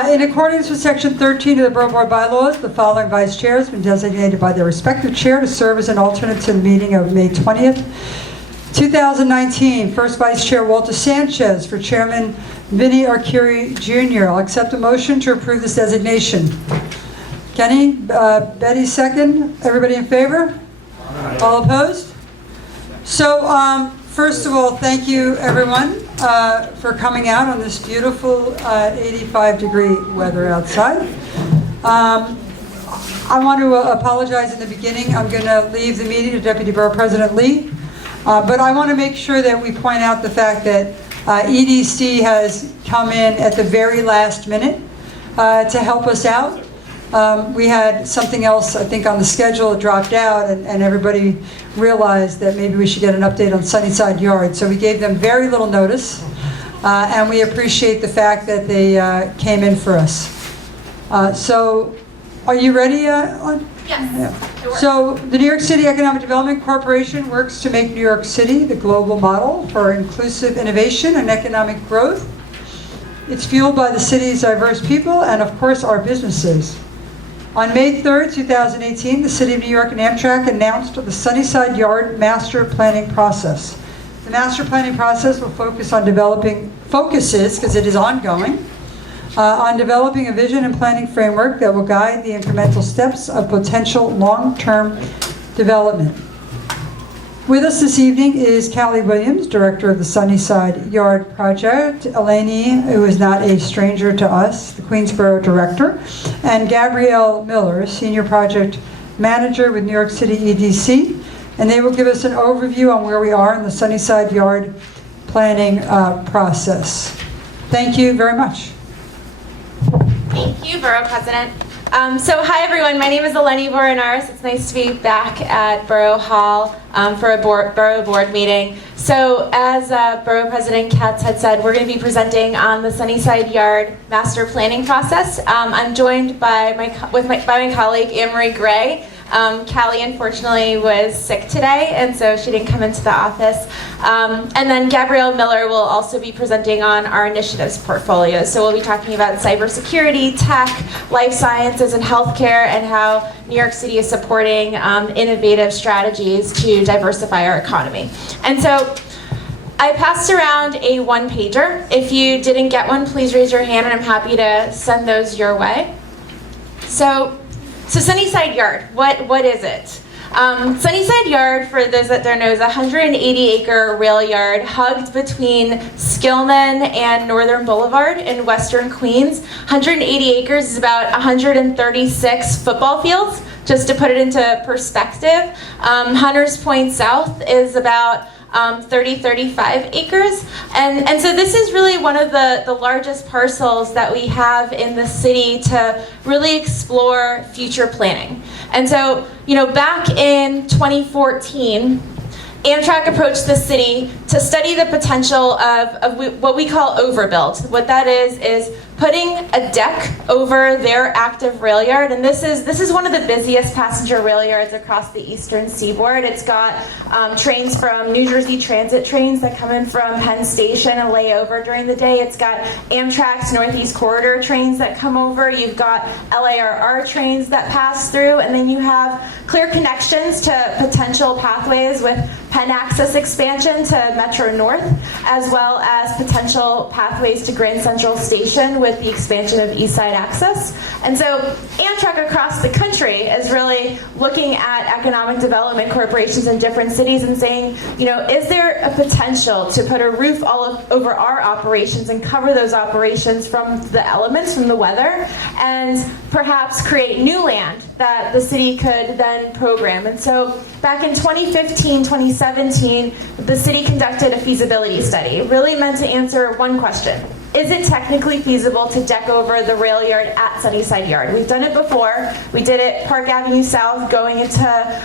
In accordance with Section 13 of the Borough Board bylaws, the following vice chair has been designated by their respective chair to serve as an alternate to the meeting of May 20th, 2019. First Vice Chair Walter Sanchez, for Chairman Vinnie Arcuri Jr. I'll accept a motion to approve this designation. Kenny, Betty second. Everybody in favor? All opposed? So first of all, thank you everyone for coming out on this beautiful 85-degree weather outside. I want to apologize in the beginning. I'm going to leave the meeting to Deputy Borough President Lee. But I want to make sure that we point out the fact that EDC has come in at the very last minute to help us out. We had something else, I think, on the schedule. It dropped out, and everybody realized that maybe we should get an update on Sunnyside Yard. So we gave them very little notice, and we appreciate the fact that they came in for us. So, are you ready? Yes. Yeah. So, the New York City Economic Development Corporation works to make New York City the global model for inclusive innovation and economic growth. It's fueled by the city's diverse people and, of course, our businesses. On May 3rd, 2018, the City of New York and Amtrak announced the Sunnyside Yard master planning process. The master planning process will focus on focuses, because it is ongoing, on developing a vision and planning framework that will guide the incremental steps of potential long-term development. With us this evening is Callie Williams, Director of the Sunnyside Yard Project, Eleni, who is not a stranger to us, the Queensborough Director, and Gabrielle Miller, Senior Project Manager with New York City EDC, and they will give us an overview on where we are in the Sunnyside Yard planning process. Thank you very much. Thank you, Borough President. So hi everyone, my name is Eleni Vorinaris. It's nice to be back at Borough Hall for a Borough Board meeting. So as Borough President Katz had said, we're going to be presenting on the Sunnyside Yard master planning process. I'm joined by my colleague Anne-Marie Gray. Callie unfortunately was sick today, and so she didn't come into the office. And then Gabrielle Miller will also be presenting on our initiatives portfolio. So we'll be talking about cybersecurity, tech, life sciences, and healthcare, and how New York City is supporting innovative strategies to diversify our economy. And so I passed around a one-pager. If you didn't get one, please raise your hand, and I'm happy to send those your way. So Sunnyside Yard, what is it? Sunnyside Yard, for those that don't know, is a 180-acre rail yard hugged between Skillman and Northern Boulevard in Western Queens. 180 acres is about 136 football fields, just to put it into perspective. Hunters Point South is about 35 acres. And so this is really one of the largest parcels that we have in the city to really explore future planning. And so, back in 2014, Amtrak approached the city to study the potential of what we call overbuild. What that is putting a deck over their active rail yard, and this is one of the busiest passenger rail yards across the eastern seaboard. It's got trains from New Jersey Transit trains that come in from Penn Station and lay over during the day. It's got Amtrak's Northeast Corridor trains that come over. You've got LARR trains that pass through, and then you have clear connections to potential pathways with Penn Access expansion to Metro North, as well as potential pathways to Grand Central Station with the expansion of East Side Access. And so Amtrak across the country is really looking at economic development corporations in different cities and saying, is there a potential to put a roof all over our operations and cover those operations from the elements, from the weather, and perhaps create new land that the city could then program. And so back in 2015, 2017, the city conducted a feasibility study, really meant to answer one question. Is it technically feasible to deck over the rail yard at Sunnyside Yard? We've done it before. We did it Park Avenue South going into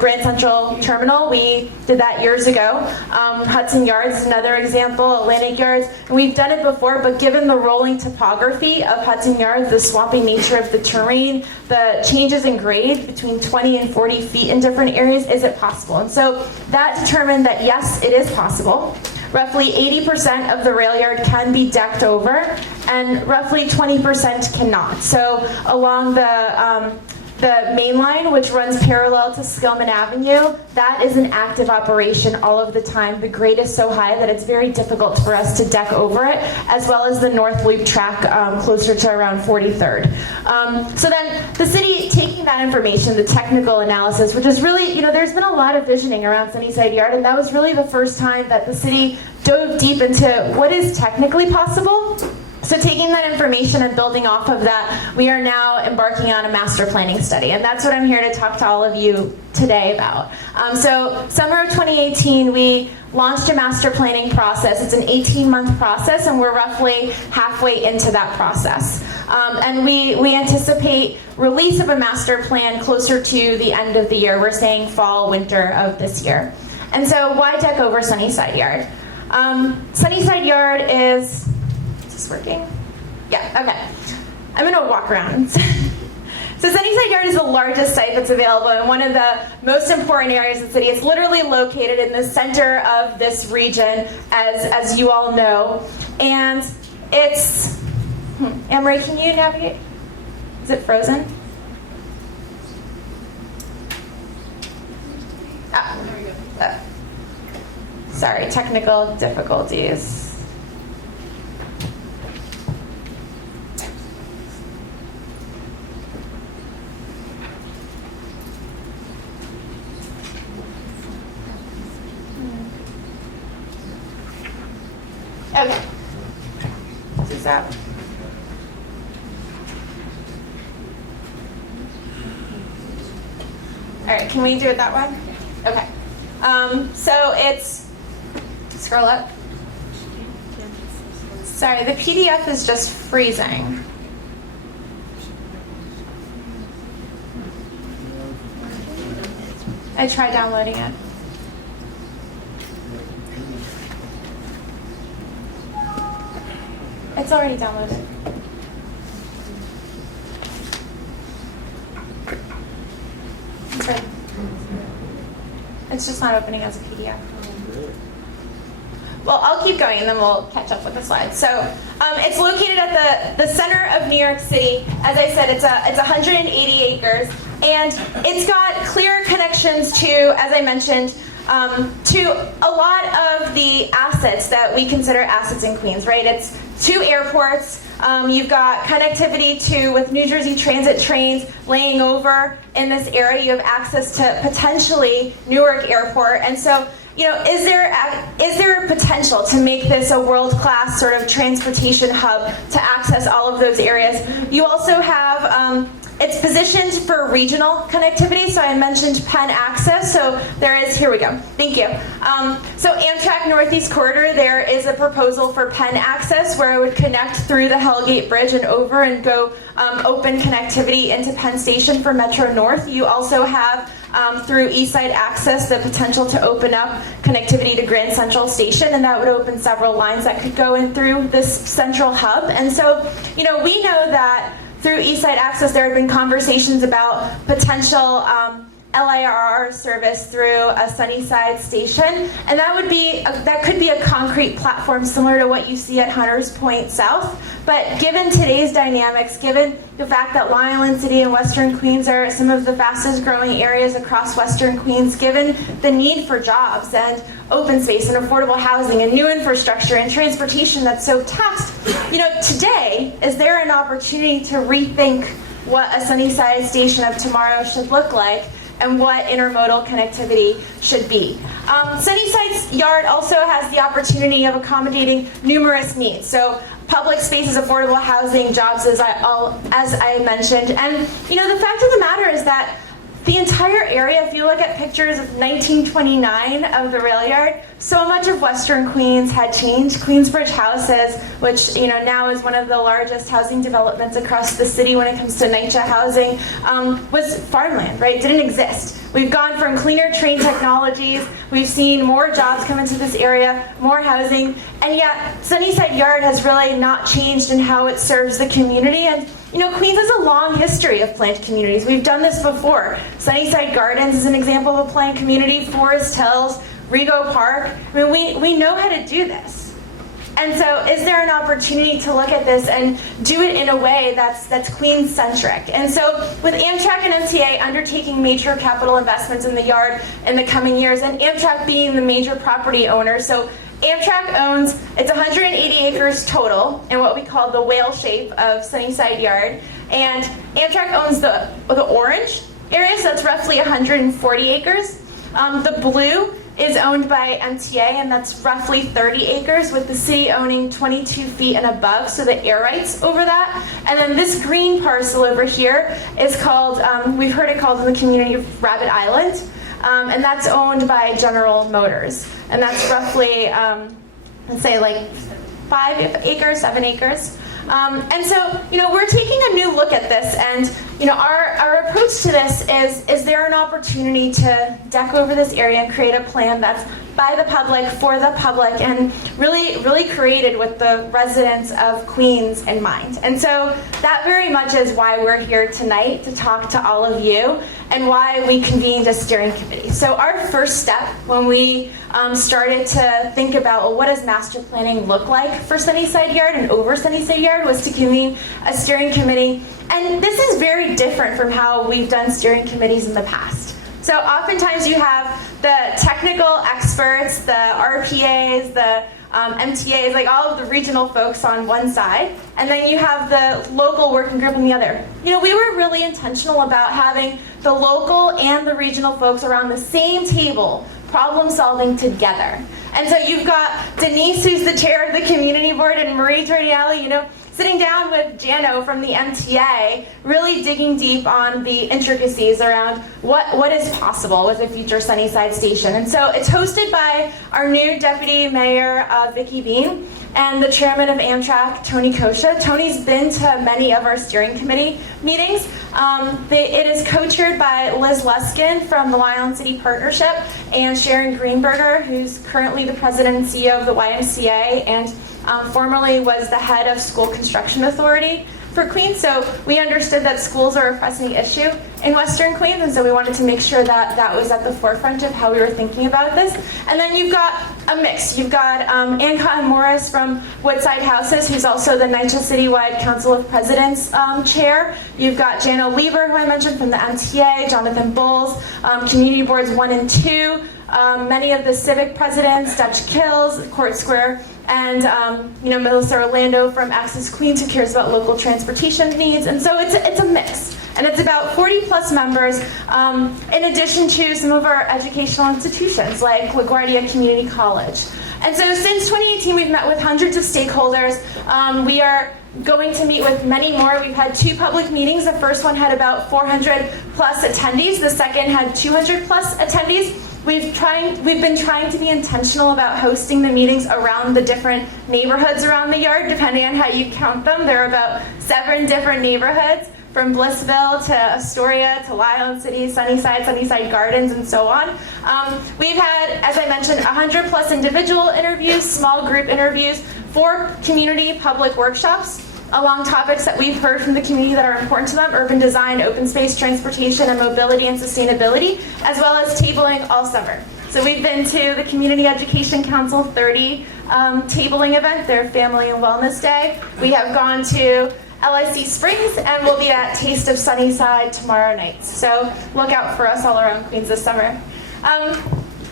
Grand Central Terminal. We did that years ago. Hudson Yards is another example, Atlantic Yards. And we've done it before, but given the rolling topography of Hudson Yards, the swampy nature of the terrain, the changes in grade between 20 and 40 feet in different areas, is it possible? And so that determined that yes, it is possible. roughly 80% of the rail yard can be decked over, and roughly 20% cannot. So along the main line, which runs parallel to Skillman Avenue, that is an active operation all of the time. The grade is so high that it's very difficult for us to deck over it, as well as the North Loop track closer to around 43rd. So then the city, taking that information, the technical analysis, which is really, there's been a lot of visioning around Sunnyside Yard, and that was really the first time that the city dove deep into what is technically possible. So taking that information and building off of that, we are now embarking on a master planning study, and that's what I'm here to talk to all of you today about. So summer of 2018, we launched a master planning process. It's an 18-month process, and we're roughly halfway into that process. And we anticipate release of a master plan closer to the end of the year. We're saying fall, winter of this year. And so why deck over Sunnyside Yard? Sunnyside Yard is... Is this working? Yeah, okay. I'm gonna walk around. So Sunnyside Yard is the largest site that's available in one of the most important areas of the city. It's literally located in the center of this region, as you all know. And it's, Anne-Marie, can you navigate? Is it frozen? Ah, there we go. Sorry, technical difficulties. Okay. This is out. All right, can we do it that way? Okay. So it's, scroll up. Sorry, the PDF is just freezing. I tried downloading it. It's already downloaded. It's ready. It's just not opening as a PDF. Well, I'll keep going and then we'll catch up with the slides. So it's located at the center of New York City. As I said, it's 180 acres, and it's got clear connections to, as I mentioned, to a lot of the assets that we consider assets in Queens, right? It's 2 airports. You've got connectivity with New Jersey Transit trains laying over in this area. You have access to potentially Newark Airport. And so, is there potential to make this a world-class sort of transportation hub to access all of those areas? You also have, it's positioned for regional connectivity, so I mentioned Penn Access, so there is, here we go, thank you. So Amtrak Northeast Corridor, there is a proposal for Penn Access where it would connect through the Hellgate Bridge and over and go open connectivity into Penn Station for Metro North. You also have, through Eastside Access, the potential to open up connectivity to Grand Central Station, and that would open several lines that could go in through this central hub. And so, we know that through Eastside Access, there have been conversations about potential LIRR service through a Sunnyside station, and that could be a concrete platform similar to what you see at Hunters Point South. But given today's dynamics, given the fact that Long Island City and Western Queens are some of the fastest growing areas across Western Queens, given the need for jobs and open space and affordable housing and new infrastructure and transportation that's so taxed, today, is there an opportunity to rethink what a Sunnyside station of tomorrow should look like and what intermodal connectivity should be. Sunnyside's Yard also has the opportunity of accommodating numerous needs. So public spaces, affordable housing, jobs, as I mentioned. And the fact of the matter is that the entire area, if you look at pictures of 1929 of the rail yard, so much of Western Queens had changed. Queensbridge Houses, which now is one of the largest housing developments across the city when it comes to NYCHA housing, was farmland, right? Didn't exist. We've gone from cleaner train technologies, we've seen more jobs come into this area, more housing, and yet Sunnyside Yard has really not changed in how it serves the community. And Queens has a long history of planned communities. We've done this before. Sunnyside Gardens is an example of a planned community. Forest Hills, Rego Park. I mean, we know how to do this. And so is there an opportunity to look at this and do it in a way that's Queens-centric? And so with Amtrak and MTA undertaking major capital investments in the yard in the coming years, and Amtrak being the major property owner, so Amtrak owns, it's 180 acres total in what we call the whale shape of Sunnyside Yard. And Amtrak owns the orange area, so that's roughly 140 acres. The blue is owned by MTA, and that's roughly 30 acres, with the city owning 22 feet and above, so the air rights over that. And then this green parcel over here is called, we've heard it called in the community Rabbit Island, and that's owned by General Motors. And that's roughly, let's say like 5 acres, 7 acres. And so, we're taking a new look at this, and, our approach to this is there an opportunity to deck over this area and create a plan that's by the public, for the public, and really created with the residents of Queens in mind. And so that very much is why we're here tonight, to talk to all of you, and why we convened a steering committee. So our first step when we started to think about, well, what does master planning look like for Sunnyside Yard and over Sunnyside Yard, was to convene a steering committee. And this is very different from how we've done steering committees in the past. So oftentimes you have the technical experts, the RPAs, the MTAs, like all of the regional folks on one side, and then you have the local working group on the other. We were really intentional about having the local and the regional folks around the same table, problem solving together. And so you've got Denise, who's the chair of the community board, and Marie Tornielli, sitting down with Jano from the MTA, really digging deep on the intricacies around what is possible with a future Sunnyside station. And so it's hosted by our new Deputy Mayor, Vicki Bean, and the chairman of Amtrak, Tony Kosha. Tony's been to many of our steering committee meetings. It is co-chaired by Liz Luskin from the Island City Partnership, and Sharon Greenberger, who's currently the president and CEO of the YMCA, and formerly was the head of School Construction Authority for Queens. So we understood that schools are a pressing issue in Western Queens, and so we wanted to make sure that that was at the forefront of how we were thinking about this. And then you've got a mix. You've got Ann Cotton Morris from Woodside Houses, who's also the NYCHA Citywide Council of Presidents chair. You've got Jano Lieber, who I mentioned, from the MTA, Jonathan Bowles, Community Boards 1 and 2, many of the civic presidents, Dutch Kills, Court Square, and Melissa Orlando from Access Queens, who cares about local transportation needs. And so it's a mix. And it's about 40 plus members, in addition to some of our educational institutions like LaGuardia Community College. And so since 2018, we've met with hundreds of stakeholders. We are going to meet with many more. We've had 2 public meetings. The first one had about 400 plus attendees. The second had 200 plus attendees. We've been trying to be intentional about hosting the meetings around the different neighborhoods around the yard, depending on how you count them. There are about 7 different neighborhoods, from Blissville to Astoria to Lyon City, Sunnyside Gardens, and so on. We've had, as I mentioned, 100 plus individual interviews, small group interviews, 4 community public workshops along topics that we've heard from the community that are important to them: urban design, open space, transportation, and mobility and sustainability, as well as tabling all summer. So we've been to the Community Education Council 30 tabling event, their Family and Wellness Day. We have gone to LIC Springs, and we'll be at Taste of Sunnyside tomorrow night. So look out for us all around Queens this summer.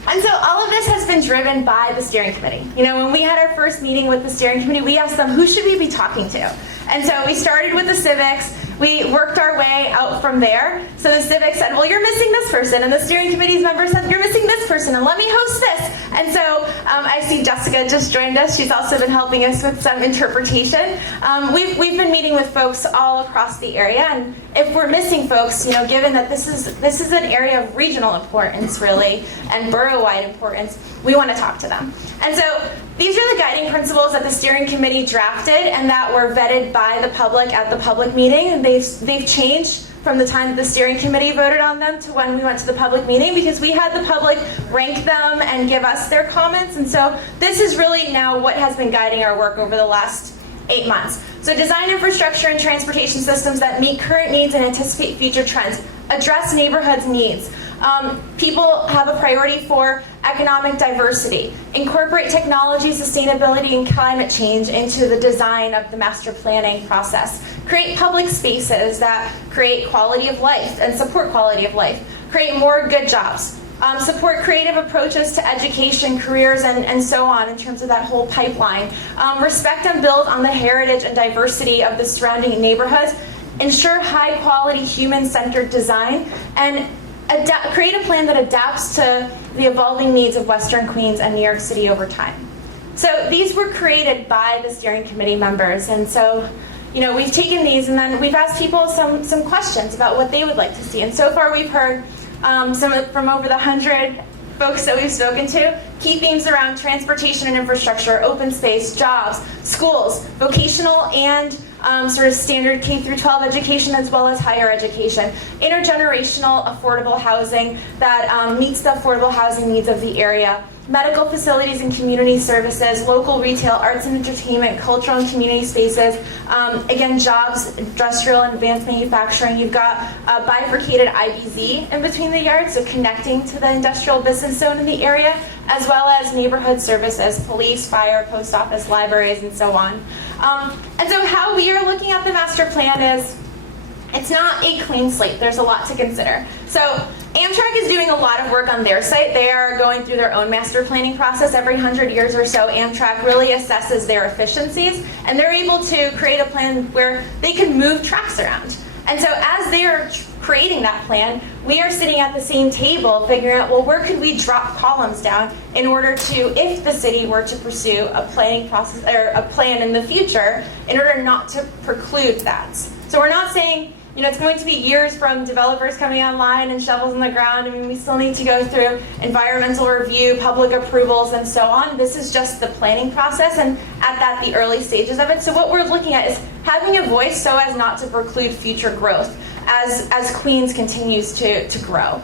And so all of this has been driven by the steering committee. When we had our first meeting with the steering committee, we asked them, who should we be talking to? And so we started with the civics. We worked our way out from there. So the civics said, well, you're missing this person. And the steering committee's members said, you're missing this person, and let me host this. And so I see Jessica just joined us. She's also been helping us with some interpretation. We've been meeting with folks all across the area. And if we're missing folks, given that this is an area of regional importance, really, and borough-wide importance, we want to talk to them. And so these are the guiding principles that the steering committee drafted and that were vetted by the public at the public meeting. And they've changed from the time that the steering committee voted on them to when we went to the public meeting, because we had the public rank them and give us their comments. And so this is really now what has been guiding our work over the last 8 months. So design infrastructure and transportation systems that meet current needs and anticipate future trends, address neighborhoods' needs, People have a priority for economic diversity. Incorporate technology, sustainability, and climate change into the design of the master planning process. Create public spaces that create quality of life and support quality of life. Create more good jobs. Support creative approaches to education, careers, and so on in terms of that whole pipeline. Respect and build on the heritage and diversity of the surrounding neighborhoods. Ensure high quality human-centered design, and create a plan that adapts to the evolving needs of Western Queens and New York City over time. So these were created by the steering committee members, and so we've taken these and then we've asked people some questions about what they would like to see. And so far we've heard from over the 100 folks that we've spoken to, key themes around transportation and infrastructure, open space, jobs, schools, vocational and sort of standard K through 12 education as well as higher education, intergenerational affordable housing that meets the affordable housing needs of the area, medical facilities and community services, local retail, arts and entertainment, cultural and community spaces, again, jobs, industrial and advanced manufacturing. You've got a bifurcated IBZ in between the yards, so connecting to the industrial business zone in the area, as well as neighborhood services, police, fire, post office, libraries, and so on. And so how we are looking at the master plan is, it's not a clean slate. There's a lot to consider. So Amtrak is doing a lot of work on their site. They are going through their own master planning process. Every 100 years or so, Amtrak really assesses their efficiencies, and they're able to create a plan where they can move tracks around. And so as they are creating that plan, we are sitting at the same table figuring out, well, where could we drop columns down in order to, if the city were to pursue a planning process or a plan in the future, in order not to preclude that. So we're not saying, it's going to be years from developers coming online and shovels in the ground. I mean, we still need to go through environmental review, public approvals, and so on. This is just the planning process, and at that, the early stages of it. So what we're looking at is having a voice so as not to preclude future growth as Queens continues to grow.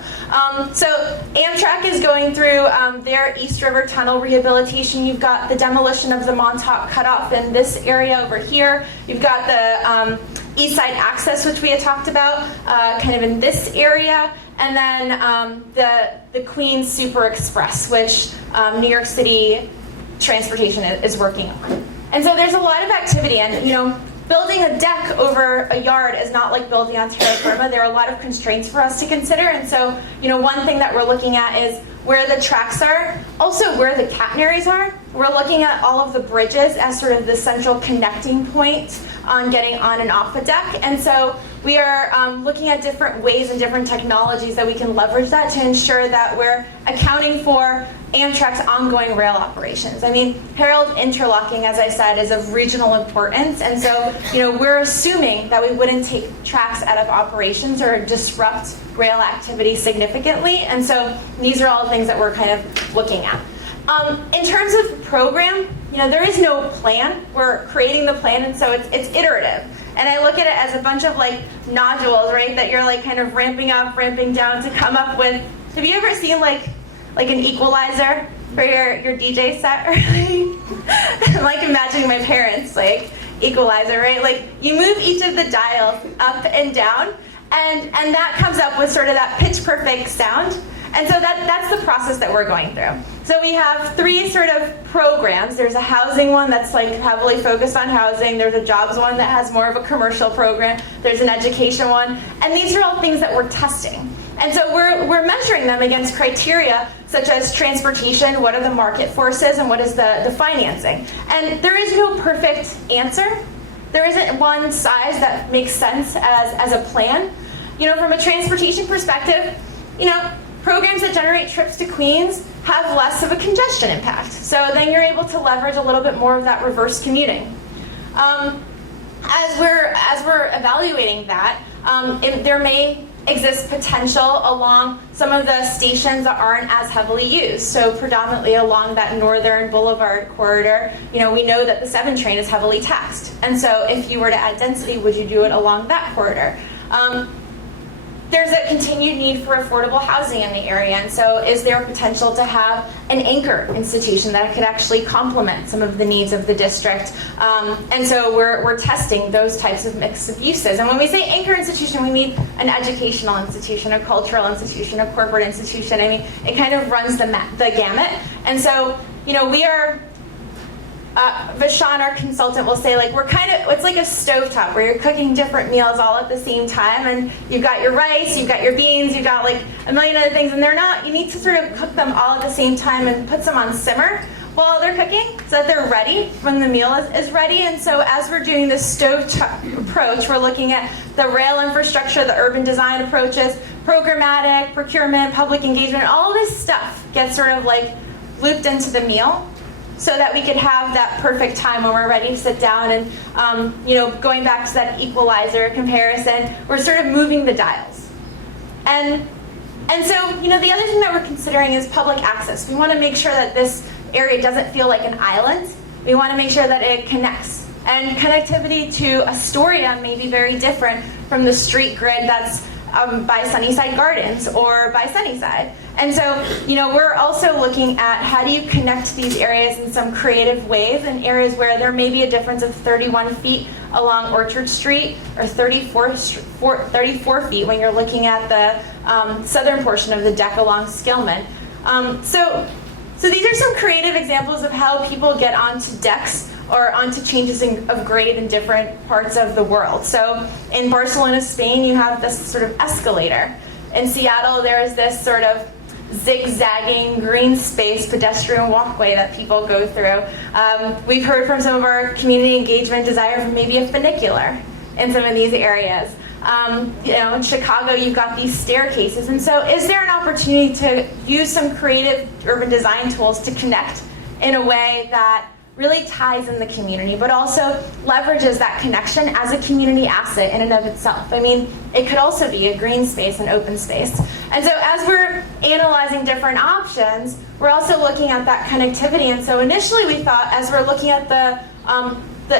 So Amtrak is going through their East River Tunnel rehabilitation. You've got the demolition of the Montauk Cutoff in this area over here. You've got the East Side Access, which we had talked about, kind of in this area, and then the Queens Super Express, which New York City Transportation is working on. And so there's a lot of activity, and building a deck over a yard is not like building on terra firma. There are a lot of constraints for us to consider, and so one thing that we're looking at is where the tracks are, also where the catenaries are. We're looking at all of the bridges as sort of the central connecting point on getting on and off the deck. And so we are looking at different ways and different technologies that we can leverage that to ensure that we're accounting for Amtrak's ongoing rail operations. I mean, Herald interlocking, as I said, is of regional importance. And so, we're assuming that we wouldn't take tracks out of operations or disrupt rail activity significantly. And so these are all the things that we're kind of looking at. In terms of program, there is no plan. We're creating the plan, and so it's iterative. And I look at it as a bunch of nodules, right, that you're kind of ramping up, ramping down to come up with. Have you ever seen like an equalizer for your DJ set? I'm imagining my parents equalizer, right? You move each of the dials up and down, and that comes up with sort of that pitch perfect sound. And so that's the process that we're going through. So we have three sort of programs. There's a housing one that's heavily focused on housing. There's a jobs one that has more of a commercial program. There's an education one. And these are all things that we're testing. And so we're measuring them against criteria such as transportation, what are the market forces, and what is the financing. And there is no perfect answer. There isn't one size that makes sense as a plan. From a transportation perspective, programs that generate trips to Queens have less of a congestion impact. So then you're able to leverage a little bit more of that reverse commuting. As we're evaluating that, there may exist potential along some of the stations that aren't as heavily used. So predominantly along that northern boulevard corridor, we know that the 7 train is heavily taxed. And so if you were to add density, would you do it along that corridor? there's a continued need for affordable housing in the area, and so is there potential to have an anchor institution that could actually complement some of the needs of the district? And so we're testing those types of mix of uses. And when we say anchor institution, we mean an educational institution, a cultural institution, a corporate institution. I mean, it kind of runs the gamut. And so, we are, Vishon, our consultant, will say, like, it's like a stovetop where you're cooking different meals all at the same time, and you've got your rice, you've got your beans, you've got like a million other things, and you need to sort of cook them all at the same time and put them on simmer while they're cooking so that they're ready when the meal is ready. And so as we're doing this stovetop approach, we're looking at the rail infrastructure, the urban design approaches, programmatic, procurement, public engagement, all this stuff gets sort of like looped into the meal, so that we could have that perfect time when we're ready to sit down and, going back to that equalizer comparison, we're sort of moving the dials. And so, the other thing that we're considering is public access. We want to make sure that this area doesn't feel like an island. We want to make sure that it connects. And connectivity to Astoria may be very different from the street grid that's by Sunnyside Gardens or by Sunnyside. And so, we're also looking at how do you connect these areas in some creative ways, in areas where there may be a difference of 31 feet along Orchard Street, or 34 feet when you're looking at the southern portion of the deck along Skillman. So these are some creative examples of how people get onto decks or onto changes of grade in different parts of the world. So in Barcelona, Spain, you have this sort of escalator. In Seattle, there is this sort of zigzagging green space pedestrian walkway that people go through. We've heard from some of our community engagement desire for maybe a funicular in some of these areas. In Chicago, you've got these staircases. And so is there an opportunity to use some creative urban design tools to connect in a way that really ties in the community, but also leverages that connection as a community asset in and of itself? I mean, it could also be a green space, an open space. And so as we're analyzing different options, we're also looking at that connectivity. And so initially we thought, as we're looking at the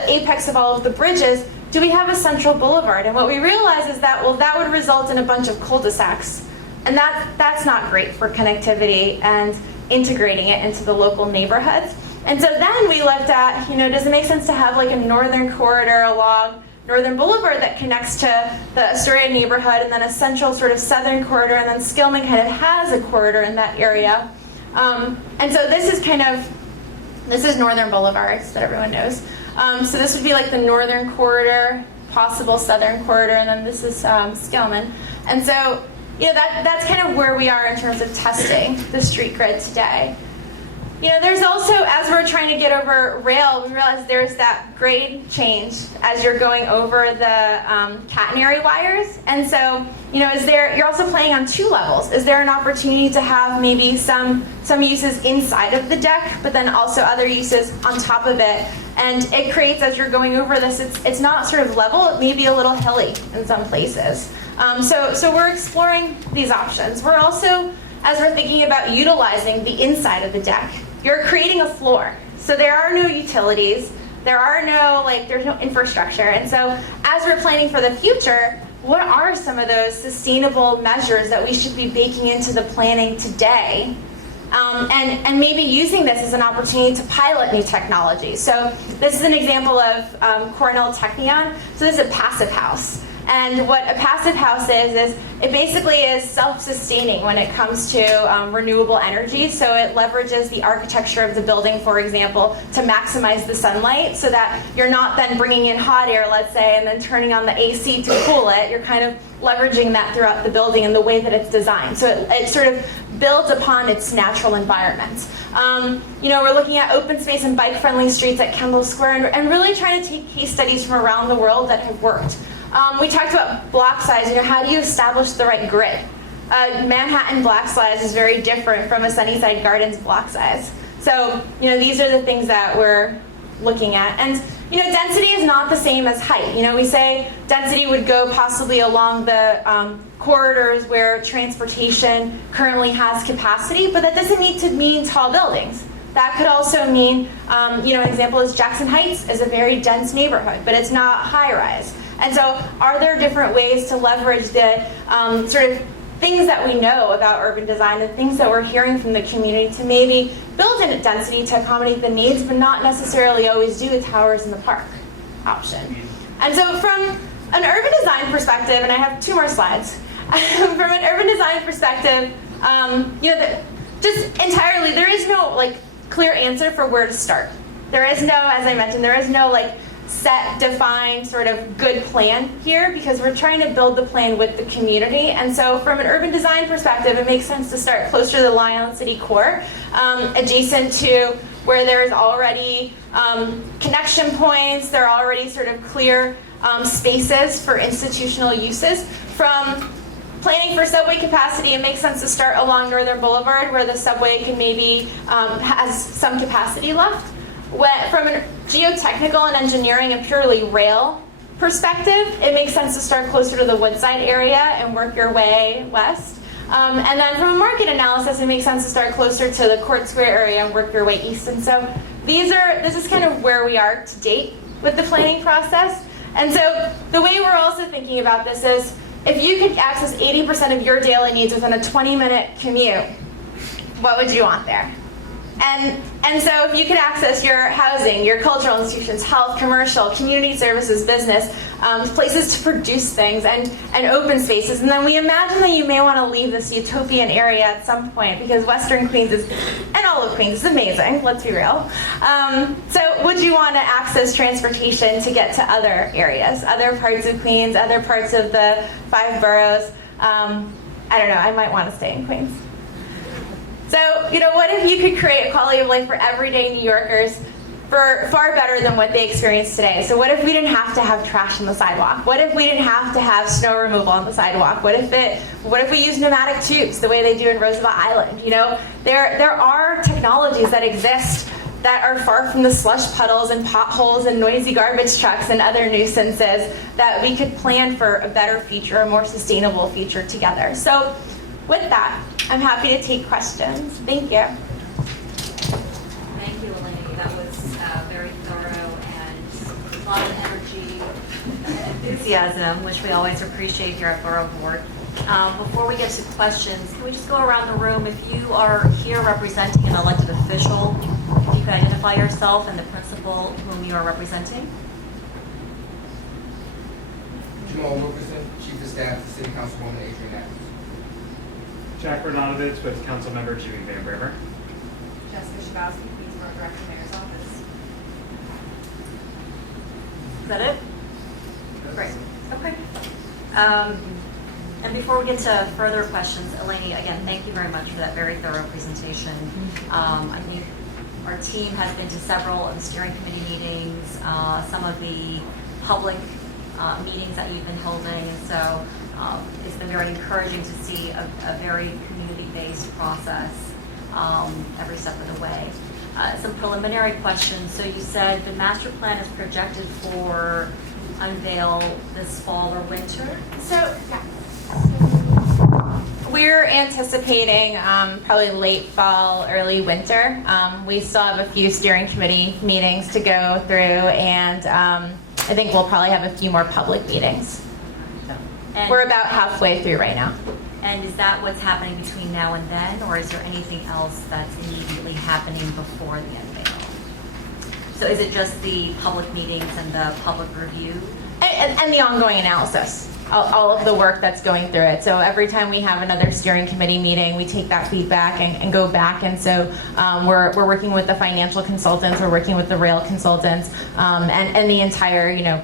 apex of all of the bridges, do we have a central boulevard? And what we realized is that, well, that would result in a bunch of cul-de-sacs. And that's not great for connectivity and integrating it into the local neighborhoods. And so then we looked at, does it make sense to have like a northern corridor along Northern Boulevard that connects to the Astoria neighborhood, and then a central sort of southern corridor, and then Skillman kind of has a corridor in that area. And so this is Northern Boulevard, so that everyone knows. So this would be like the northern corridor, possible southern corridor, and then this is Skillman. And so, that's kind of where we are in terms of testing the street grid today. There's also, as we're trying to get over rail, we realize there's that grade change as you're going over the catenary wires. And so, you're also playing on two levels. Is there an opportunity to have maybe some uses inside of the deck, but then also other uses on top of it? And it creates, as you're going over this, it's not sort of level, it may be a little hilly in some places. So we're exploring these options. We're also, as we're thinking about utilizing the inside of the deck, you're creating a floor. So there are no utilities, there's no infrastructure. And so as we're planning for the future, what are some of those sustainable measures that we should be baking into the planning today? And maybe using this as an opportunity to pilot new technology. So this is an example of Cornell Technion. So this is a passive house. And what a passive house is it basically is self-sustaining when it comes to renewable energy. So it leverages the architecture of the building, for example, to maximize the sunlight, so that you're not then bringing in hot air, let's say, and then turning on the AC to cool it. You're kind of leveraging that throughout the building in the way that it's designed. So it sort of builds upon its natural environment. We're looking at open space and bike-friendly streets at Kendall Square, and really trying to take case studies from around the world that have worked. We talked about block size. How do you establish the right grid? Manhattan block size is very different from a Sunnyside Gardens block size. So, these are the things that we're looking at. And, density is not the same as height. We say density would go possibly along the corridors where transportation currently has capacity, but that doesn't need to mean tall buildings. That could also mean, an example is Jackson Heights is a very dense neighborhood, but it's not high-rise. And so are there different ways to leverage the sort of things that we know about urban design, the things that we're hearing from the community to maybe build in a density to accommodate the needs, but not necessarily always do a towers in the park option. And so from an urban design perspective, and I have 2 more slides, from an urban design perspective, just entirely, there is no clear answer for where to start. There is no, as I mentioned, there is no set, defined, sort of good plan here, because we're trying to build the plan with the community. And so from an urban design perspective, it makes sense to start closer to the Lyon City core, adjacent to where there's already connection points, there are already sort of clear spaces for institutional uses. From planning for subway capacity, it makes sense to start along Northern Boulevard, where the subway can maybe has some capacity left. From a geotechnical and engineering and purely rail perspective, it makes sense to start closer to the Woodside area and work your way west. And then from a market analysis, it makes sense to start closer to the Court Square area and work your way east. And so this is kind of where we are to date with the planning process. And so the way we're also thinking about this is, if you could access 80% of your daily needs within a 20-minute commute, what would you want there? And so if you could access your housing, your cultural institutions, health, commercial, community services, business, places to produce things, and open spaces. And then we imagine that you may want to leave this utopian area at some point, because Western Queens and all of Queens is amazing, let's be real. So would you want to access transportation to get to other areas, other parts of Queens, other parts of the 5 boroughs? I don't know, I might want to stay in Queens. So, what if you could create a quality of life for everyday New Yorkers for far better than what they experience today? So what if we didn't have to have trash on the sidewalk? What if we didn't have to have snow removal on the sidewalk? What if we use pneumatic tubes the way they do in Roosevelt Island? There are technologies that exist that are far from the slush puddles and potholes and noisy garbage trucks and other nuisances, that we could plan for a better future, a more sustainable future together. So with that, I'm happy to take questions. Thank you. Thank you, Eleni. That was very thorough and a lot of energy and enthusiasm, which we always appreciate here at Borough Board. Before we get to questions, can we just go around the room? If you are here representing an elected official, if you could identify yourself and the principal whom you are representing. Jamal Wilkerson, Chief of Staff to City Councilwoman Adrienne Adams. Jack Renatovich with Councilmember Judy Van Bramer. Jessica Shabowski, Queensborough Director Mayor's Office. Is that it? Great. Okay. And before we get to further questions, Eleni, again, thank you very much for that very thorough presentation. I think our team has been to several of the steering committee meetings, some of the public meetings that you've been holding, and so it's been very encouraging to see a very community-based process every step of the way. Some preliminary questions. So you said the master plan is projected for unveil this fall or winter? So, yeah. We're anticipating probably late fall, early winter. We still have a few steering committee meetings to go through, and I think we'll probably have a few more public meetings. And we're about halfway through right now. And is that what's happening between now and then, or is there anything else that's immediately happening before the unveil? So is it just the public meetings and the public review? And the ongoing analysis, all of the work that's going through it. So every time we have another steering committee meeting, we take that feedback and go back. And so we're working with the financial consultants, we're working with the rail consultants, and the entire,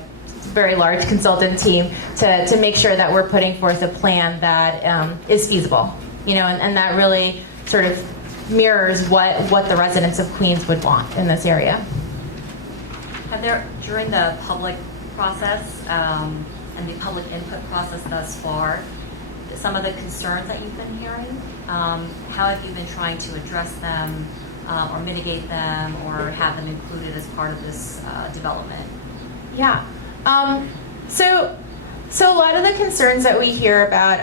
very large consultant team to make sure that we're putting forth a plan that is feasible, and that really sort of mirrors what the residents of Queens would want in this area. Have there, during the public process and the public input process thus far, some of the concerns that you've been hearing, how have you been trying to address them or mitigate them or have them included as part of this development? Yeah. So a lot of the concerns that we hear about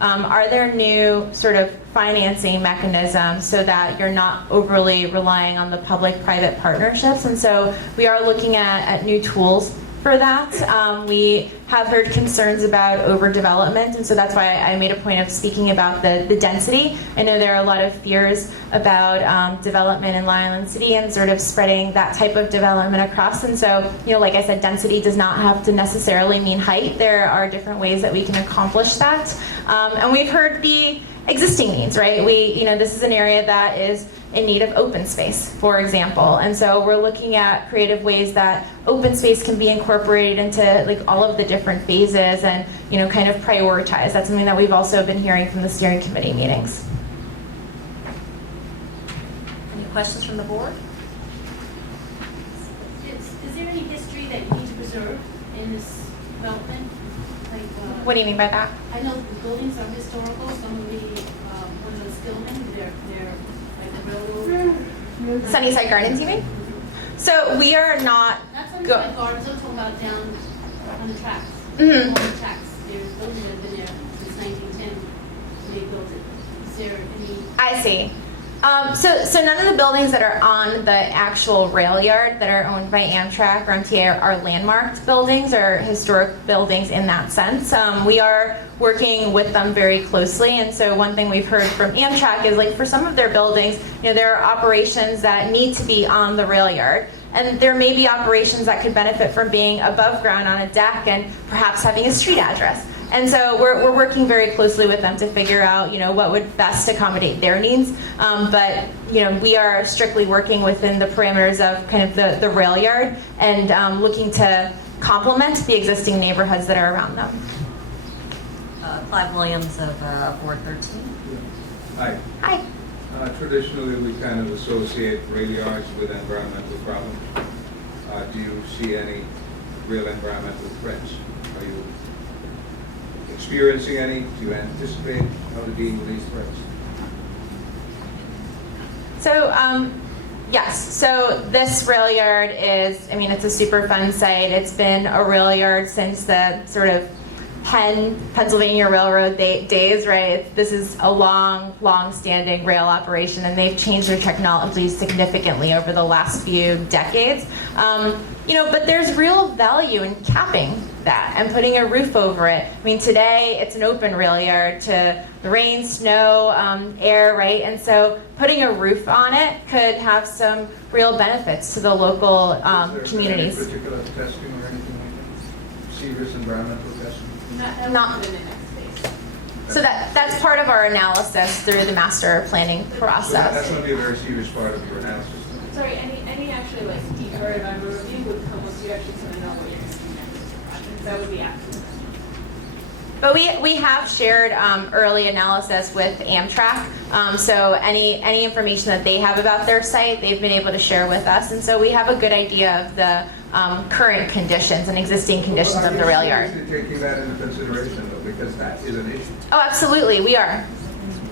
are there new sort of financing mechanisms so that you're not overly relying on the public-private partnerships? And so we are looking at new tools for that. We have heard concerns about overdevelopment, and so that's why I made a point of speaking about the density. I know there are a lot of fears about development in Long Island City and sort of spreading that type of development across. And so, like I said, density does not have to necessarily mean height. There are different ways that we can accomplish that. And we've heard the existing needs, right? This is an area that is in need of open space, for example. And so we're looking at creative ways that open space can be incorporated into like all of the different phases and, kind of prioritize. That's something that we've also been hearing from the steering committee meetings. Any questions from the board? Is there any history that you need to preserve in this development? Like, What do you mean by that? I know the buildings are historical. Some of the one of the Stillman, they're like the railroad. Sunnyside Gardens, you mean? So we are not. Not Sunnyside Gardens. I'm talking about down on the tracks. Mhm. On the tracks. There's buildings that have been there since 1910 when they built it. Is there any? I see. So none of the buildings that are on the actual rail yard that are owned by Amtrak or MTA are landmarked buildings or historic buildings in that sense. We are working with them very closely, and so one thing we've heard from Amtrak is like for some of their buildings, there are operations that need to be on the rail yard. And there may be operations that could benefit from being above ground on a deck and perhaps having a street address. And so we're working very closely with them to figure out, what would best accommodate their needs. But, we are strictly working within the parameters of kind of the rail yard and looking to complement the existing neighborhoods that are around them. Clive Williams of Board 13. Hi. Hi. Traditionally, we kind of associate rail yards with environmental problems. Do you see any real environmental threats? Are you experiencing any? Do you anticipate how to deal with these threats? So, yes. So this rail yard is, it's a super fun site. It's been a rail yard since the sort of Pennsylvania Railroad days, right? This is a long-standing rail operation, and they've changed their technology significantly over the last few decades. But there's real value in capping that and putting a roof over it. Today it's an open rail yard to the rain, snow, air, right? And so putting a roof on it could have some real benefits to the local communities. Is there any particular testing or anything like that? Serious environmental testing? Not in the next phase. So that's part of our analysis through the master planning So that's process. going to be a very serious part of your analysis. Sorry, any actually like deeper environmental review would come once you actually sort of know what you're going to do next with the project. That would be after. But we have shared early analysis with Amtrak. So any information that they have about their site, they've been able to share with us. And so we have a good idea of the current conditions and existing conditions of the rail yard. Are you seriously taking that into consideration, though, because that is an issue? Oh, absolutely, we are.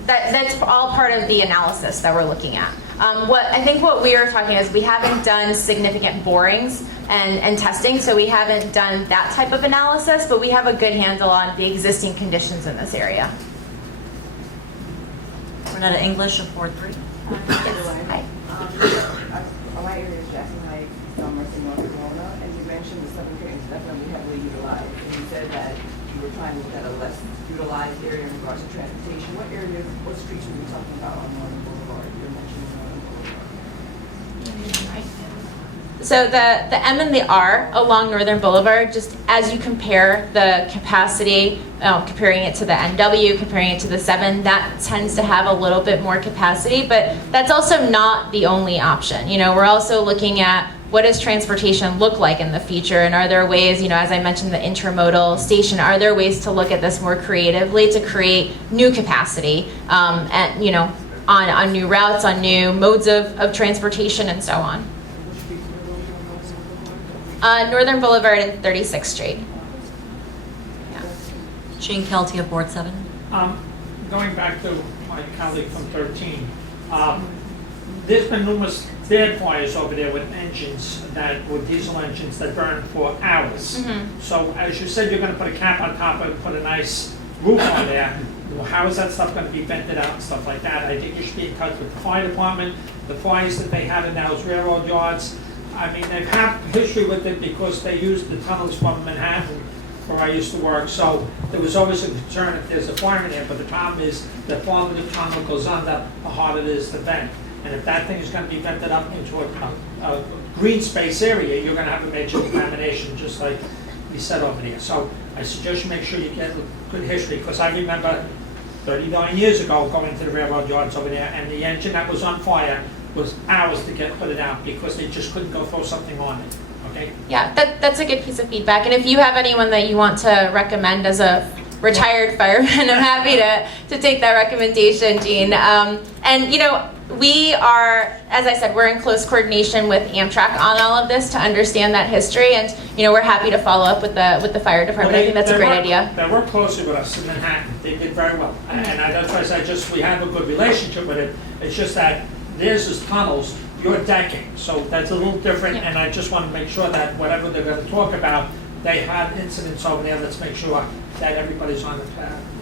That's all part of the analysis that we're looking at. What we are talking is we haven't done significant borings and testing, so we haven't done that type of analysis, but we have a good handle on the existing conditions in this area. Renetta English of Board 3. Hi. My area is Jackson Heights, Mercy, North Carolina, and you mentioned the Southern Pier is definitely heavily utilized. And you said that you were trying to look at a less utilized area in regards to transportation. What areas, what streets were you talking about on Northern Boulevard? You're mentioning Northern Boulevard. So the M and the R along Northern Boulevard, just as you compare the capacity, comparing it to the NW, comparing it to the 7, that tends to have a little bit more capacity, but that's also not the only option. We're also looking at what does transportation look like in the future, and are there ways, as I mentioned, the intermodal station, are there ways to look at this more creatively to create new capacity, and on new routes, on new modes of transportation, and so on. Northern Boulevard and 36th Street. Yeah. Gene Kelty of Board 7. Going back to my colleague from 13, there's been numerous bad fires over there with diesel engines that burn for hours. Mm-hmm. So as you said, you're going to put a cap on top and put a nice roof on there. How is that stuff going to be vented out and stuff like that? I think you should be in touch with the fire department, the fires that they have in those railroad yards. I mean, they've had history with it because they used the tunnels from Manhattan where I used to work, so there was always a concern if there's a fire in there, but the problem is the farther the tunnel goes under, the harder it is to vent. And if that thing is gonna be vented up into a green space area, you're gonna have a major contamination, just like we said over there. So I suggest you make sure you get a good history, because I remember 39 years ago going to the railroad yards over there, and the engine that was on fire was hours to put it out because they just couldn't go throw something on it, okay? Yeah, that's a good piece of feedback. And if you have anyone that you want to recommend as a retired fireman, I'm happy to take that recommendation, Jean. And you know, we are, as I said, we're in close coordination with Amtrak on all of this to understand that history, and you know, we're happy to follow up with the fire department. I think that's a great idea. They work closely with us in Manhattan. They did very well, and that's why I said we have a good relationship with it. It's just that theirs is tunnels, you're decking, so that's a little different. Yeah. And I just want to make sure that whatever they're going to talk about, they had incidents over there. Let's make sure that everybody's on the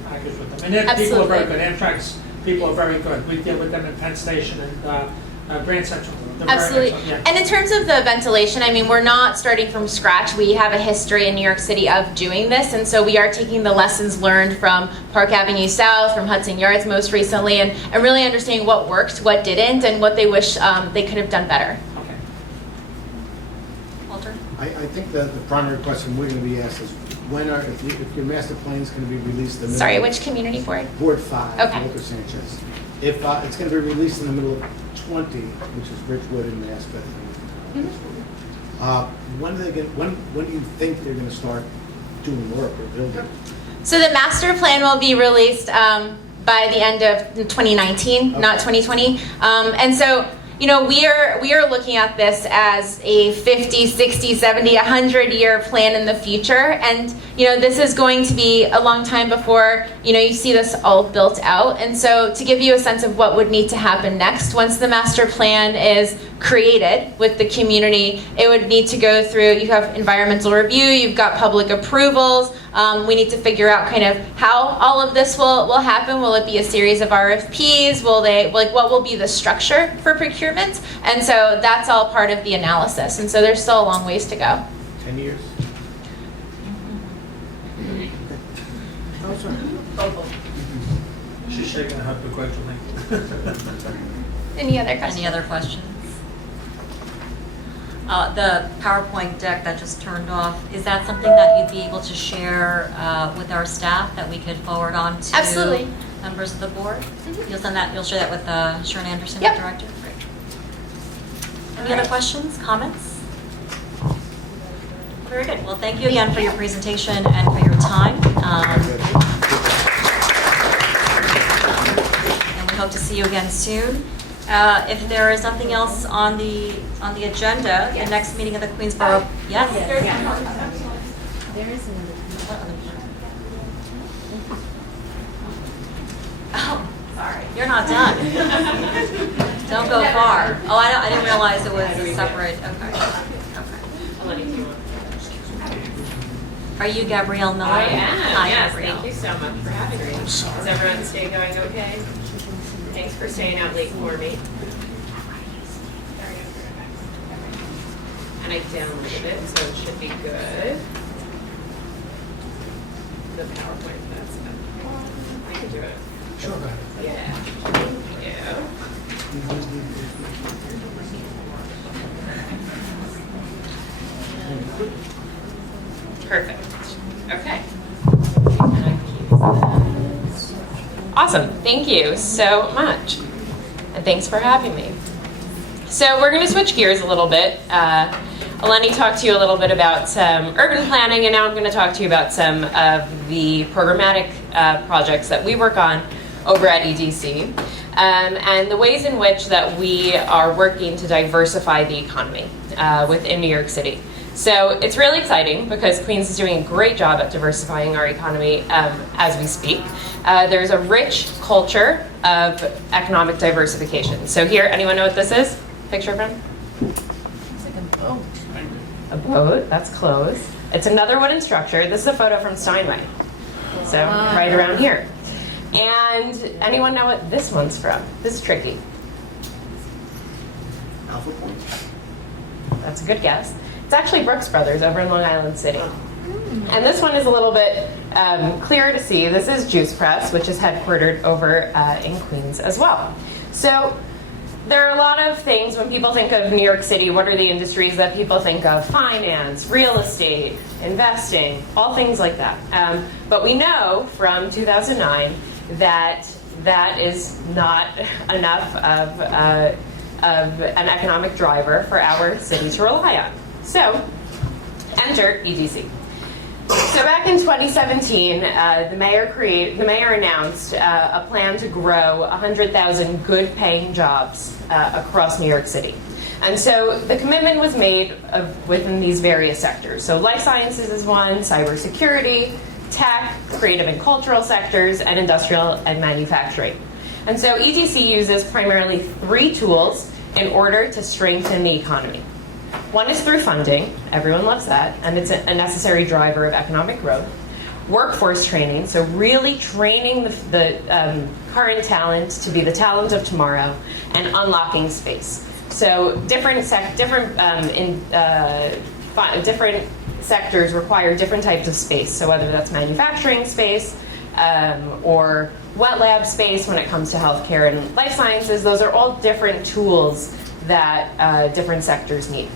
package with them. And people are very good. Amtrak's people are very good. We deal with them in Penn Station and Grand Central. They're Absolutely. very excellent, And in terms of the ventilation, I mean, we're not starting from scratch. We have a history in New York City of doing this, and so we are taking the lessons learned from Park Avenue South, from Hudson Yards most recently, and really understanding what worked, what didn't, and what they wish they could have done better. Okay. Walter? I think the primary question we're going to be asked is, if your master plan is going to be released in the middle Sorry, of which community board? Board 5, Okay. Walter Sanchez. If it's going to be released in the middle of 20, which is Ridgewood and Maspeth. When do you think they're going to start doing work or building? So the master plan will be released by the end of 2019, Okay. not 2020. And so, you know, we are looking at this as a 50, 60, 70, 100-year plan in the future. And, you know, this is going to be a long time before, you know, you see this all built out. And so to give you a sense of what would need to happen next, once the master plan is created with the community, it would need to go through, you have environmental review, you've got public approvals. We need to figure out kind of how all of this will happen. Will it be a series of RFPs? What will be the structure for procurement? And so that's all part of the analysis. And so there's still a long ways to go. 10 years? She's shaking her head begrudgingly. Any other questions? Any other questions? The PowerPoint deck that just turned off, is that something that you'd be able to share with our staff that we could forward on to Absolutely. members of the board? Mm-hmm. You'll share that with Sharon Anderson, Yep. the director? Great. Any other questions, comments? Very good. Well, thank you again for your presentation and for your time. And we hope to see you again soon. If there is nothing else on the agenda, the next meeting of the Queensborough, yes? There is another. Oh, sorry, you're not done. Don't go far. Oh, I didn't realize it was a separate, okay. Are you Gabrielle Miller? I am, Hi, yes, Gabrielle. thank you so much for having me. Is everyone's day going okay? Thanks for staying out late for me. And I downloaded it, so it should be good. The PowerPoint, that's good. I can do it. Sure. Yeah. Thank you. Perfect. Okay. Awesome. Thank you so much. And thanks for having me. So we're going to switch gears a little bit. Eleni talked to you a little bit about some urban planning, and now I'm going to talk to you about some of the programmatic projects that we work on over at EDC, and the ways in which that we are working to diversify the economy within New York City. So it's really exciting because Queens is doing a great job at diversifying our economy as we speak. There's a rich culture of economic diversification. So here, anyone know what this is? Picture from? It's like a boat. A boat, that's close. It's another wooden structure. This is a photo from Steinway. So right around here. And anyone know what this one's from? This is tricky. Alpha Point? That's a good guess. It's actually Brooks Brothers over in Long Island City. And this one is a little bit clearer to see. This is Juice Press, which is headquartered over in Queens as well. So there are a lot of things when people think of New York City. What are the industries that people think of? Finance, real estate, investing, all things like that. But we know from 2009 that that is not enough of an economic driver for our city to rely on. So enter EDC. So back in 2017, the mayor announced a plan to grow 100,000 good-paying jobs across New York City. And so the commitment was made within these various sectors. So life sciences is one, cybersecurity, tech, creative and cultural sectors, and industrial and manufacturing. And so EDC uses primarily 3 tools in order to strengthen the economy. One is through funding, everyone loves that, and it's a necessary driver of economic growth. Workforce training, so really training the current talent to be the talent of tomorrow, and unlocking space. So different sectors require different types of space. So whether that's manufacturing space or wet lab space when it comes to healthcare and life sciences, those are all different tools that different sectors need.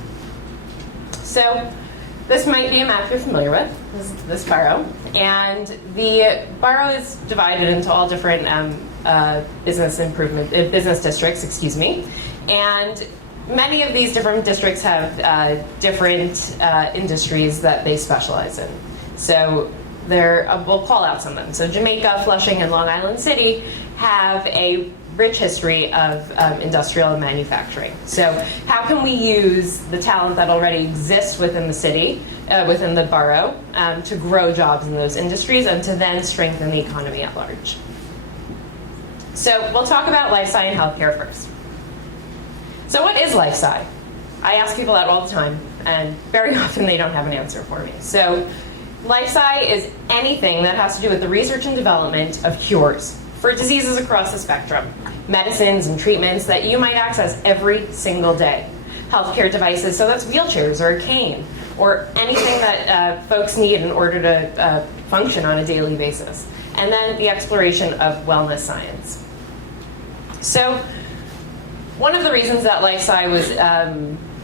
So this might be a map you're familiar with, this borough. And the borough is divided into all different business districts, and many of these different districts have different industries that they specialize in. So we'll call out some of them. So Jamaica, Flushing, and Long Island City have a rich history of industrial and manufacturing. So how can we use the talent that already exists within the city, within the borough, to grow jobs in those industries and to then strengthen the economy at large? So we'll talk about life sci and healthcare first. So what is life sci? I ask people that all the time, and very often they don't have an answer for me. So life sci is anything that has to do with the research and development of cures for diseases across the spectrum, medicines and treatments that you might access every single day. Healthcare devices, so that's wheelchairs or a cane, or anything that folks need in order to function on a daily basis. And then the exploration of wellness science. So one of the reasons that life sci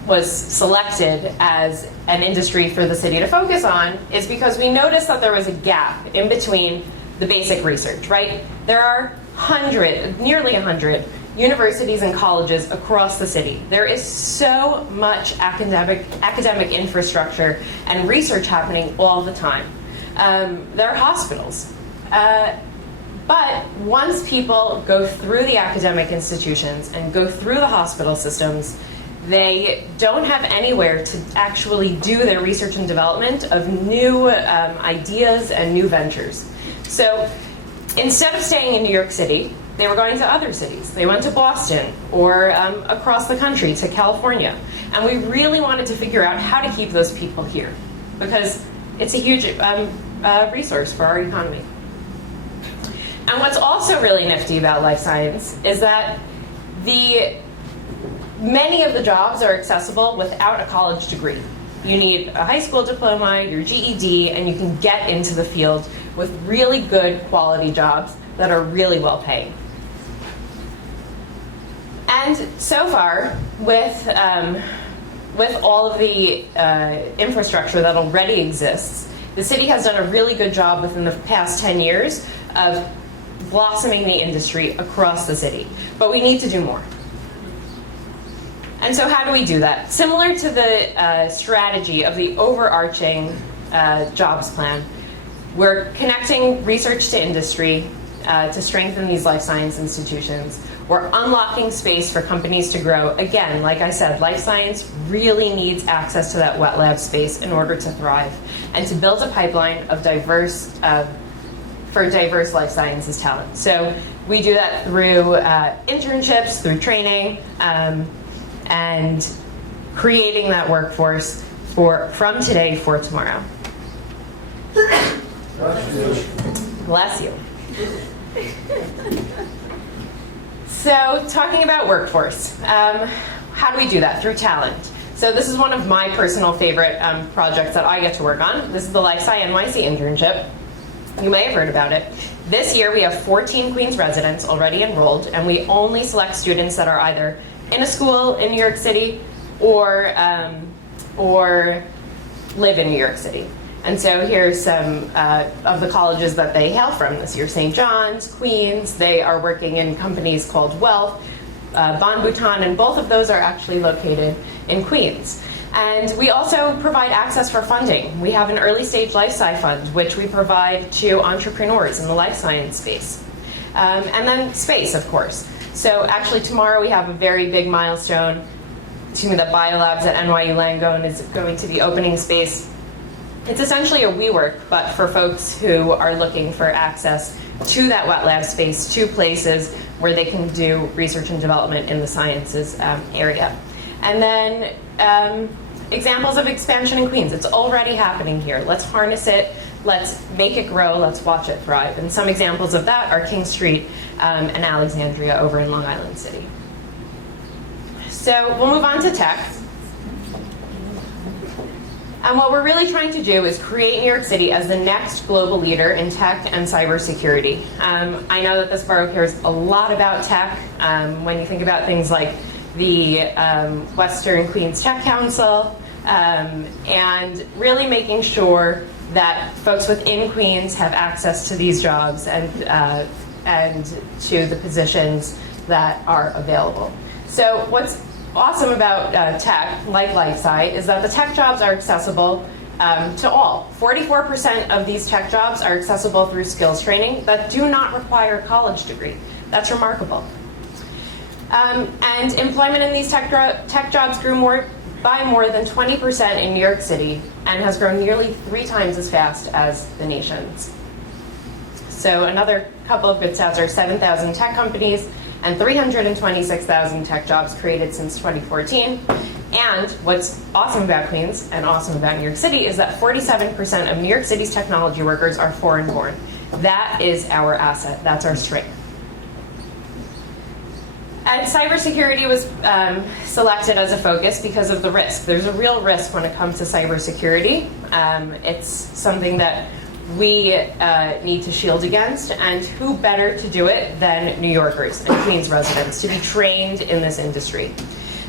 was selected as an industry for the city to focus on is because we noticed that there was a gap in between the basic research, right? There are nearly 100 universities and colleges across the city. There is so much academic infrastructure and research happening all the time. There are hospitals. But once people go through the academic institutions and go through the hospital systems, they don't have anywhere to actually do their research and development of new ideas and new ventures. So instead of staying in New York City, they were going to other cities. They went to Boston or across the country to California. And we really wanted to figure out how to keep those people here because it's a huge resource for our economy. And what's also really nifty about life science is that many of the jobs are accessible without a college degree. You need a high school diploma, your GED, and you can get into the field with really good quality jobs that are really well paid. And so far, with all of the infrastructure that already exists, the city has done a really good job within the past 10 years of blossoming the industry across the city. But we need to do more. And so how do we do that? Similar to the strategy of the overarching jobs plan, we're connecting research to industry to strengthen these life science institutions. We're unlocking space for companies to grow. Again, like I said, life science really needs access to that wet lab space in order to thrive and to build a pipeline of diverse life sciences talent. So we do that through internships, through training, and creating that workforce from today for tomorrow. Bless you. So talking about workforce, how do we do that? Through talent. So this is one of my personal favorite projects that I get to work on. This is the Life Sci NYC internship. You may have heard about it. This year we have 14 Queens residents already enrolled, and we only select students that are either in a school in New York City or live in New York City. And so here's some of the colleges that they hail from this year: St. John's, Queens. They are working in companies called Wealth, Bon Bouton, and both of those are actually located in Queens. And we also provide access for funding. We have an early stage life sci fund, which we provide to entrepreneurs in the life science space. And then space, of course. So actually tomorrow we have a very big milestone. That Biolabs at NYU Langone is going to be opening space. It's essentially a WeWork, but for folks who are looking for access to that wet lab space, to places where they can do research and development in the sciences area. And then examples of expansion in Queens. It's already happening here. Let's harness it. Let's make it grow. Let's watch it thrive. And some examples of that are King Street and Alexandria over in Long Island City. So we'll move on to tech. And what we're really trying to do is create New York City as the next global leader in tech and cybersecurity. I know that this borough cares a lot about tech. When you think about things like the Western Queens Tech Council, and really making sure that folks within Queens have access to these jobs and to the positions that are available. So what's awesome about tech, like LifeSci, is that the tech jobs are accessible to all. 44% of these tech jobs are accessible through skills training that do not require a college degree. That's remarkable. And employment in these tech jobs grew by more than 20% in New York City and has grown nearly 3 times as fast as the nation's. So another couple of good stats are 7,000 tech companies and 326,000 tech jobs created since 2014. And what's awesome about Queens and awesome about New York City is that 47% of New York City's technology workers are foreign born. That is our asset. That's our strength. And cybersecurity was selected as a focus because of the risk. There's a real risk when it comes to cybersecurity. It's something that we need to shield against, and who better to do it than New Yorkers and Queens residents to be trained in this industry.